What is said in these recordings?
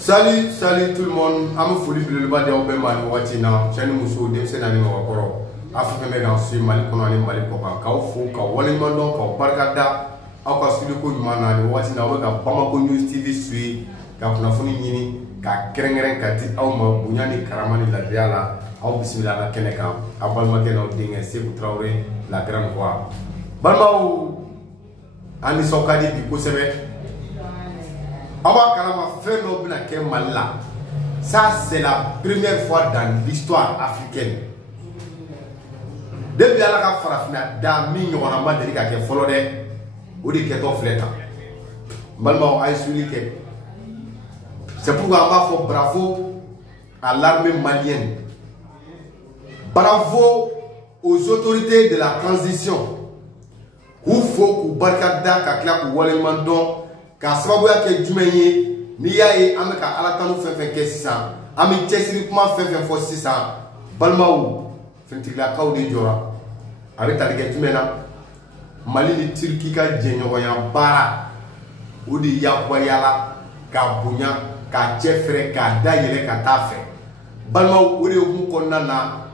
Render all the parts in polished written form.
Salut tout le monde. I'm fully believable de open mali watina. Chani muso demse na ni wakoro. Afrique me dans ce mali kono ni mali koka. Ka fo ka wali mandon ka barkada. Aka studio ko nyuma ni watina we ka Bamako News TV sui ka kunafuni nyini ka kerengeren ka ti aw ma bunyani karamani la diala. Aw bismillah na keneka. Abal ma keno dinge Sekou Traoré la grande voix. Balmaou ani sokadi bi ko sebe. Ça, c'est la première fois dans l'histoire africaine. Depuis la Farafina, dans mi on a mandé qu'à faire follow de, ou des quêtes of l'État. Malma a expliqué. C'est pourquoi on va faire bravo à l'armée malienne. Bravo aux autorités de la transition. Où faut que Barkada, Kakla, ou Walemandon, ka sababu yake jumenye ni yaye ameka alatanu fenfen ke sisan ami chesiri kuma fenfen fo sisan balmaou fentikla kawde jora ari talige jumena Mali ni Turki ka jenyoya bara odi yakwayala ka bunya ka chefre ka dayele ka tafe balmaou odi okum konnana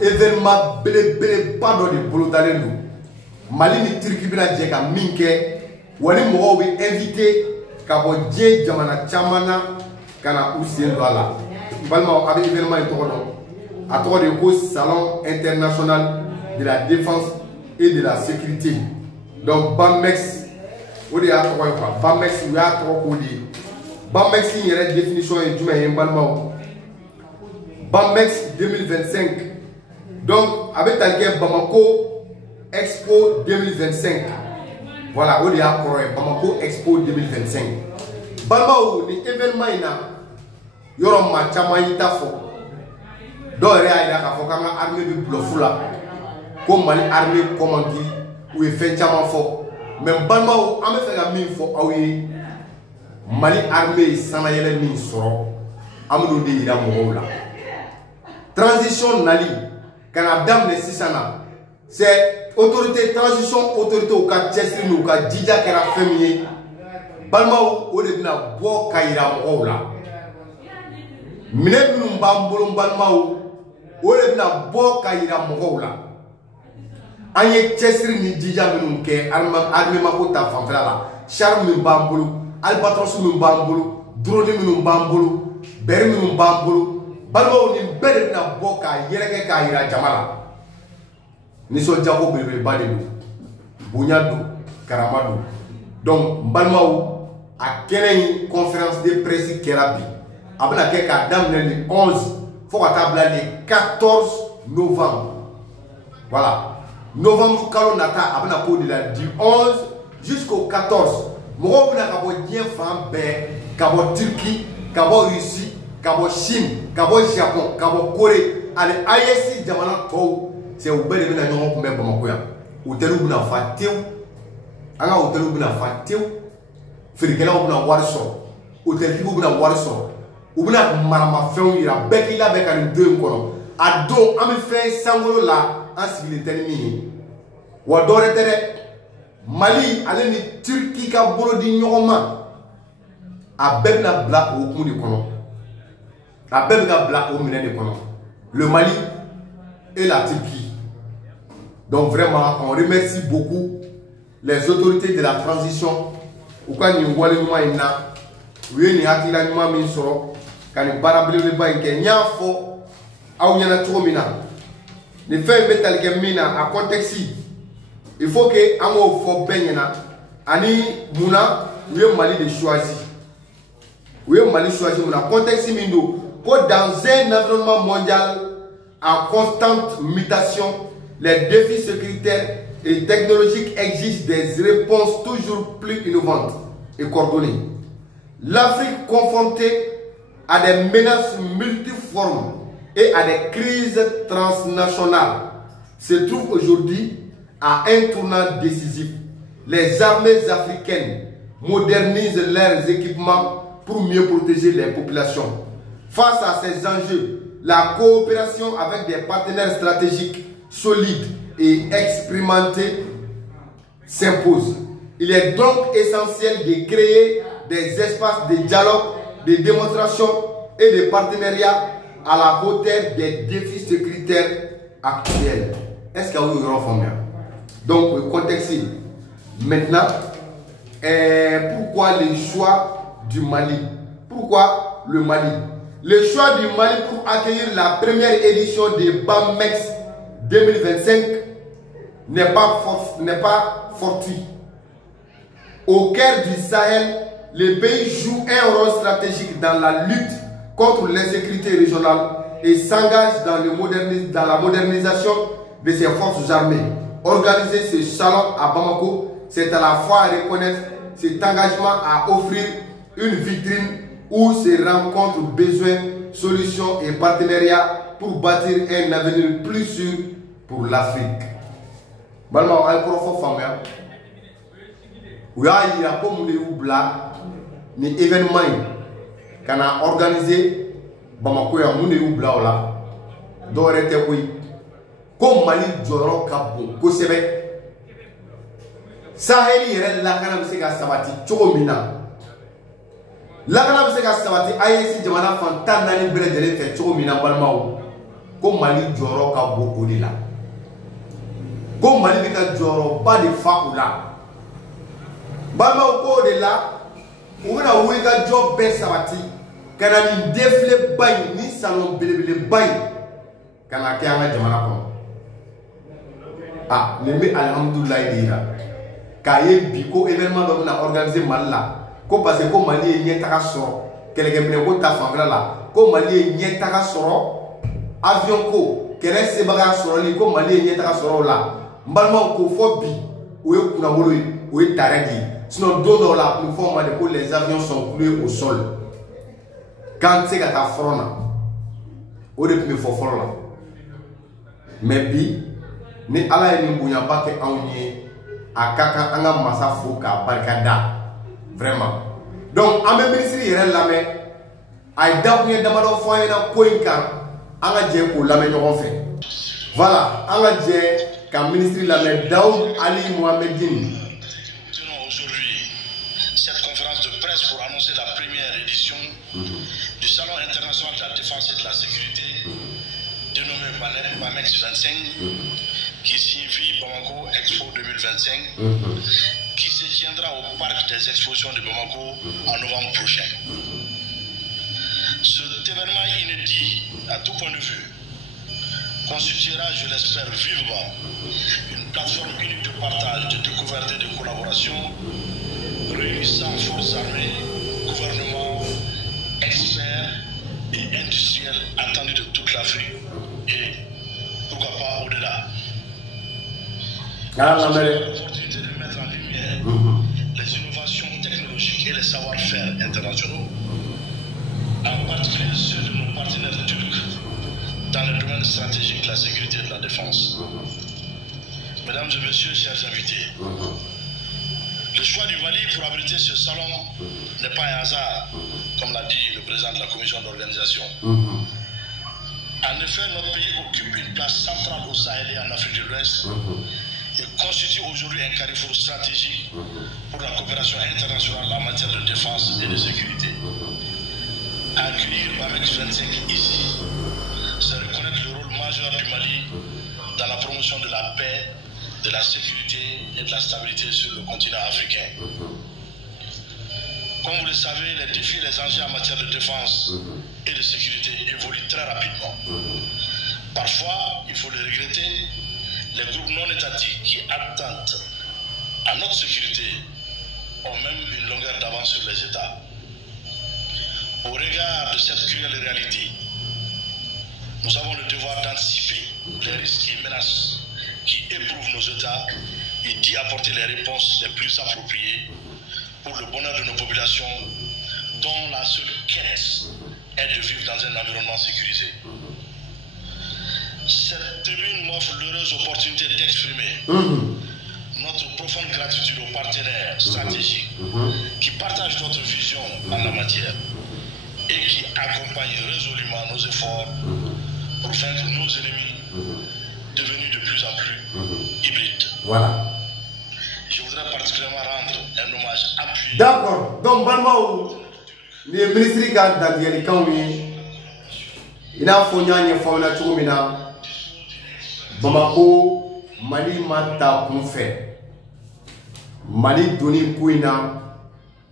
événement bele pas do de bolodalelu Mali ni Turki bina je ka minke wali mo bi invité ka bo je jamana chamana kana usien do ala balma avec événement to do a to de ko salon international de la défense et de la sécurité donc Bamex o de a to ko Bamex ya to ko di Bamex ni yere définition e juma e balma Bamex 2025 donc avec talke Bamako Expo 2025. Voilà, on est à Bamako Expo 2025. Balmaou, l'événement est là. Il y aura un match à Maïtafo. Dans les armées, il y a l'armée de Blofula. Comme l'armée commandée, où il fait un fort. Mais Balmaou, on a fait la mine for Aouye. Mali armée, sans y aller, mine sort. Amadou de Ida Morola. Transition Nali, Canada, les 6 ans. C'est autorité transition autorité au cas Chesri au cas Dija qui a fait balmaou au début na bo kaira mo la mine dum bambolo balmaou au début na bo kaira mo la anye Chesri ni Dija minum ke arme mako ta fanfela la charme min bambolo albatros min bambolo drone minum bambolo ber minum bambolo balmaou ni bere na bo ka yere kaira jamala Niso Diabo bebe balelu Bunyado Karamado donc Balmaou a quelle conférence de presse kerabi abna ke ka damne le 11 faut tabla le 14 novembre voilà novembre kalo nata abna ko de la du 11 jusqu'au 14 mo bna ka bo dien fam be ka bo Turquie ka bo Russie ka bo Chine ka bo Japon ka bo Corée ale ISI jamana to c'est au bel et bien non pour même Bamako ya hôtel où na fatiu anga hôtel où na fatiu frikela où na warso hôtel où na warso où na marama feu ira beki la beka ni deux kono ado ami fait sangolo la en civilité ni wa dore tere Mali ale ni Turquie ka bolo di nyoma a bebna bla au kundi kono a bebna bla au mine de kono le Mali et la Turquie. Donc vraiment, on remercie beaucoup les autorités de la transition. Ou quand nous voyons nous na, oui ni hakila nous min soro, quand nous barabler le bain que nyafo, au nyana tromina. Ne fait metal que mina à contexte. Il faut que amo fo benyana, ani muna, oui Mali de choisi. Oui Mali choisi muna contexte mindo. Pour dans un environnement mondial en constante mutation, les défis sécuritaires et technologiques exigent des réponses toujours plus innovantes et coordonnées. L'Afrique, confrontée à des menaces multiformes et à des crises transnationales, se trouve aujourd'hui à un tournant décisif. Les armées africaines modernisent leurs équipements pour mieux protéger les populations. Face à ces enjeux, la coopération avec des partenaires stratégiques solides et expérimentés s'impose. Il est donc essentiel de créer des espaces de dialogue de démonstration et de partenariat à la hauteur des défis sécuritaires actuels. Est-ce que vous avez formé? Donc, le contexte, maintenant, pourquoi le choix du Mali? Pourquoi le Mali? Le choix du Mali pour accueillir la première édition de BAMEX 2025 n'est pas fortuit. Au cœur du Sahel, le pays joue un rôle stratégique dans la lutte contre l'insécurité régionale et s'engage dans la modernisation de ses forces armées. Organiser ce salon à Bamako, c'est à la fois reconnaître cet engagement à offrir une vitrine où se rencontrent besoins, solutions et partenariats pour bâtir un avenir plus sûr pour l'Afrique. Balma ay profo famia. Ouya ya ko mu de bla ni événement kana organiser Bamako ya mu de bla ola. Do rete koy ko Mali joro ka bon ko sebe. Saheli yere la kana bi se ka sabati chogo mina. La kana bi se ka sabati ayesi jamana fantan nani bele dele fe chogo mina balma ko Mali joro ka bon o de la. Ko Mali bi ka joro ba de fa o la. Balma ko de la o na wi ka job be sabati kana ni defle bay ni salon bele bay kana ke anga jamana ko. Ah, nemi alhamdulillah dira. Kaye biko événement do na organiser Mali la. Ko parce que ko Mali e nyeta ka soro. Keleke mine ko ta fangla la. Ko Mali e nyeta ka soro. Avion ko kere se baga soro li ko Mali e nyeta ka soro la. Mbalma ko fo bi o e kuna wolo o e taredi. Sinon do la pour former de que les avions sont cloués au sol. Quand c'est ta frona. O de plus fort là. Mais bi ni ala ni bunya ba ke anyi akaka anga masa fuka barkada vraiment. Donc en même ministre yere lame ay dabuye damado foye na koinka anga je ko lame no fait. Voilà, anga je ka ministre lame Daoud Ali Mohamedine. Tenons aujourd'hui cette conférence de presse pour annoncer la première édition du Salon international de la défense et de la sécurité dénommé BAMEX 25 qui signifie Bamako Expo 2025 qui se tiendra au parc des expositions de Bamako en novembre prochain. Cet événement inédit à tout point de vue constituera, je l'espère vivement, une plateforme unique de partage, de découverte et de collaboration réunissant forces armées, gouvernements, experts et industriels attendus de toute l'Afrique et pourquoi pas au-delà. L'opportunité de mettre en lumière les innovations technologiques et les savoir-faire internationaux, en particulier ceux de nos partenaires turcs dans le domaine stratégique de la sécurité et de la défense. Mesdames et messieurs, chers invités, le choix du Mali pour abriter ce salon n'est pas un hasard, comme l'a dit le président de la commission d'organisation. En effet, notre pays occupe une place centrale au Sahel et en Afrique de l'Ouest et constitue aujourd'hui un carrefour stratégique pour la coopération internationale en matière de défense et de sécurité. Accueillir BAMEX 25 ici, c'est reconnaître le rôle majeur du Mali dans la promotion de la paix, de la sécurité et de la stabilité sur le continent africain. Comme vous le savez, les défis et les enjeux en matière de défense et de sécurité évoluent très rapidement. Parfois, il faut le regretter, les groupes non étatiques qui attendent à notre sécurité ont même une longueur d'avance sur les États. Au regard de cette cruelle réalité, nous avons le devoir d'anticiper les risques et menaces qui éprouvent nos États et d'y apporter les réponses les plus appropriées pour le bonheur de nos populations dont la seule quête est de vivre dans un environnement sécurisé. Cette tribune m'offre l'heureuse opportunité d'exprimer notre profonde gratitude aux partenaires stratégiques qui partagent notre vision en la matière et qui accompagnent résolument nos efforts pour vaincre nos ennemis devenus de plus en plus hybrides. Voilà. Je voudrais particulièrement rendre un hommage appuyé. D'accord. Donc, Balmaou, ni ministre ka dandieli kan wi ina fo nyanye fo na chumina Bamako Mali mata kun fe Mali doni kuina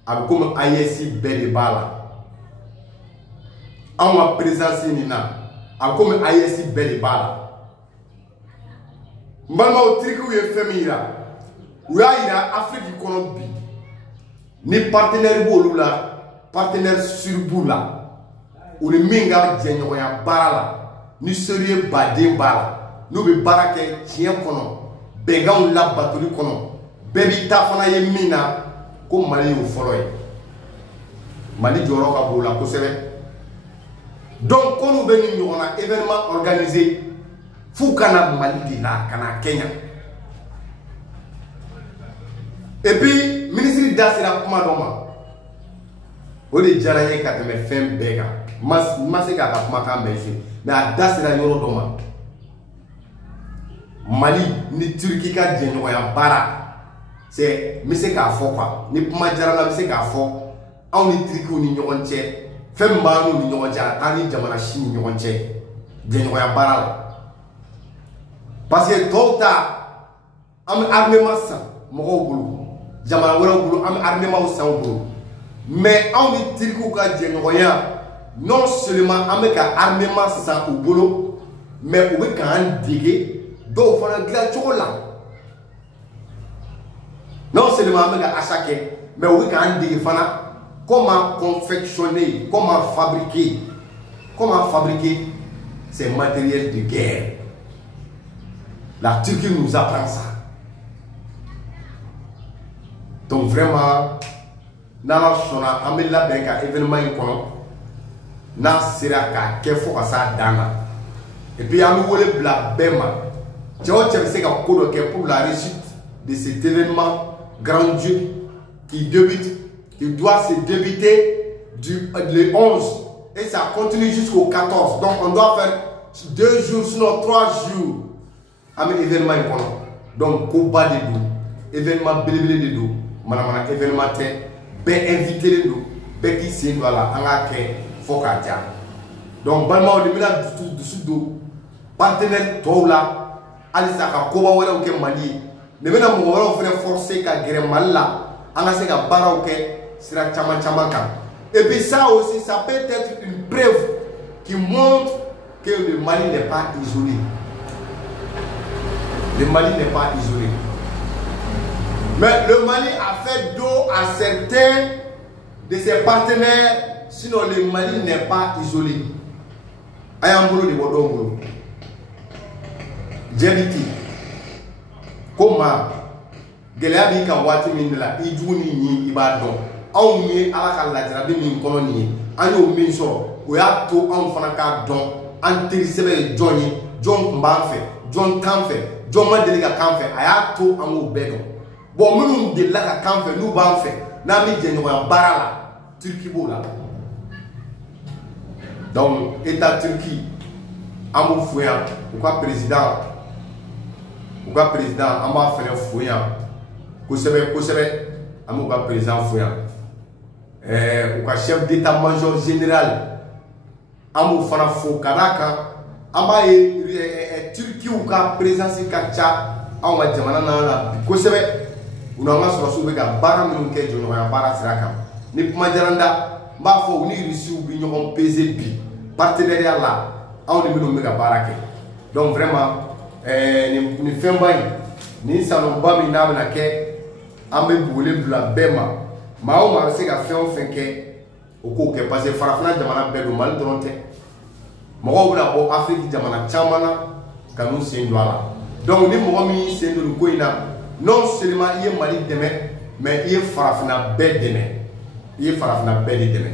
ab comme IEC bele bala en présence nina ab comme IEC bele bala mbama o triku ye femira ira Afrique kono bi ni partenaire bolula partenaire sur boula ou ni minga jenyo ya bala ni sérieux badin bala nous be barake tien kono begaw la batoli kono bebi ta fana ye mina ko Mali yo folo ye Mali joro ka bola ko sebe donc kono be ni ñona événement organisé fu kana Mali dina kana Kenya et puis ministre d'Asira kuma doma o de jara ye ka teme fem bega mas ka ka kuma kan be mais a dasira yoro doma Mali ni Turquie ka jenoya bara c'est monsieur ka fo quoi ni kuma jara la monsieur ka fo on ni Turquie ni ñogon cé fem baanu ni ñogon ja tani jamana Chine ni ñogon cé jenoya bara la parce que tota am armement sa mo bulu jamana wala bulu am armement sa bulu mais on ni Turquie ka jenoya non seulement am ka armement sa au bulu mais o ka an digue do fana gila chola non seulement avec acheter mais oui quand dit fana comment confectionner comment fabriquer ces matériels de guerre. La Turquie nous apprend ça. Donc vraiment nana sona amela benka événement ikono na sera ka kefo asa dana et puis ami wole bla bema pour la réussite de cet événement grandiose qui doit se débuter le 11 et ça continue jusqu'au 14. Donc on doit faire 2 jours, sinon 3 jours. Avec événement important. Donc Koba de Dou, événement Bélébélé de Dou, Manamana événement invité de Dou, qui s'est voilà, en a Fokatia. Donc Balma au début du Sud, partenaire Toula. Alisa ka koba wala uke Mali ne bena mo wala ofre forcer ka gere malla anga se ka bara uke sira chama kan et puis ça aussi ça peut être une preuve qui montre que le Mali n'est pas isolé. Le Mali n'est pas isolé, mais le Mali a fait dos à certains de ses partenaires, sinon le Mali n'est pas isolé. Ayambolo de Bodongolo Jebiti Koma Geleabi ka wati min la ijuni ni ibadon aw mi ala ka lajara bi min kono ni anyo min so o ya to an fana ka don an tirisebe joni jon mbanfe jon kanfe jon madeli ka kanfe aya to an o bedo bo munun de la ka kanfe nu banfe na mi je no barala Turquie bola donc état Turquie amu fuya ou président on va faire fouillant. Vous savez, on va président fouillant. Ou chef d'état-major général, on va faire fou Kanaka, on va Turquie ou président Kacha, on va dire maintenant, vous savez, on a sur la barre de l'unité, on va barre Siraka. Ni pour Majaranda, ma foi, ni Russie ou Bignon PZB, partenariat là, on est venu à Barake. Donc vraiment, ni fembayi ni salon ba mi na na ke ambe bole bla bema ma o ma se ka fen o fen ke o ko ke parce que farafina jamana be do mal dronte mo ko bla bo Afrique jamana chamana kanu sen do ala donc ni mo mi sen do ko ina non seulement iye Mali deme mais iye farafina be deme iye farafina be deme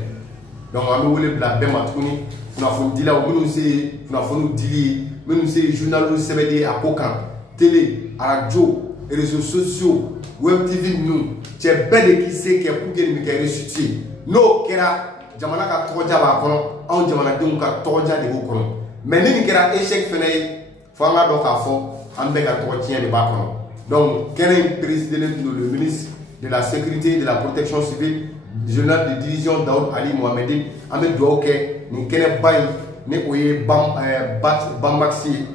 donc ambe wole bla bema tukuni funa fon dila o minu se funa fon dili même ces journalistes CBD à Pocan, télé, radio, réseaux sociaux, web TV, nous, c'est belle qui sait que pour que nous ressusciter. Nous, kera, jamana ka toja ba kono, on jamana dum ka toja de ko kono. Mais ni kera échec fenay, fanga do ka fo, ambe ka toja de ba kono. Donc, quel est le président, le ministre de la sécurité et de la protection civile, général de division Daoud Ali Mohamedine an bɛ dugawu kɛ nin kɛnɛba in ni o ye Banbaxi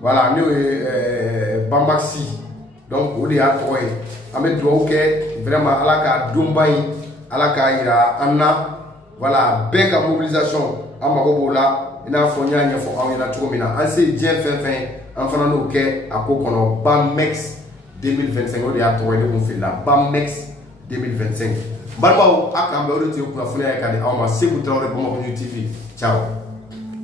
voilà ne o ye Banbaxi donc o de y'a tɔgɔ ye an bɛ dugawu kɛ vraiment ala ka donba in ala k'a yira an na voilà bɛɛ ka mobilisation an mago b'o la i n'a fɔ n y'a ɲɛfɔ aw ɲɛna cogo min na an se diɲɛ fɛn fɛn an fana n'o kɛ a ko kɔnɔ BAMEX 2025 o de y'a tɔgɔ ye ne kun filila BAMEX 2025 balimaw a k'an bɛn o de tun ye kunnafoniya ye ka di aw ma Seku Tarawele Bamakɔ News TV ciao.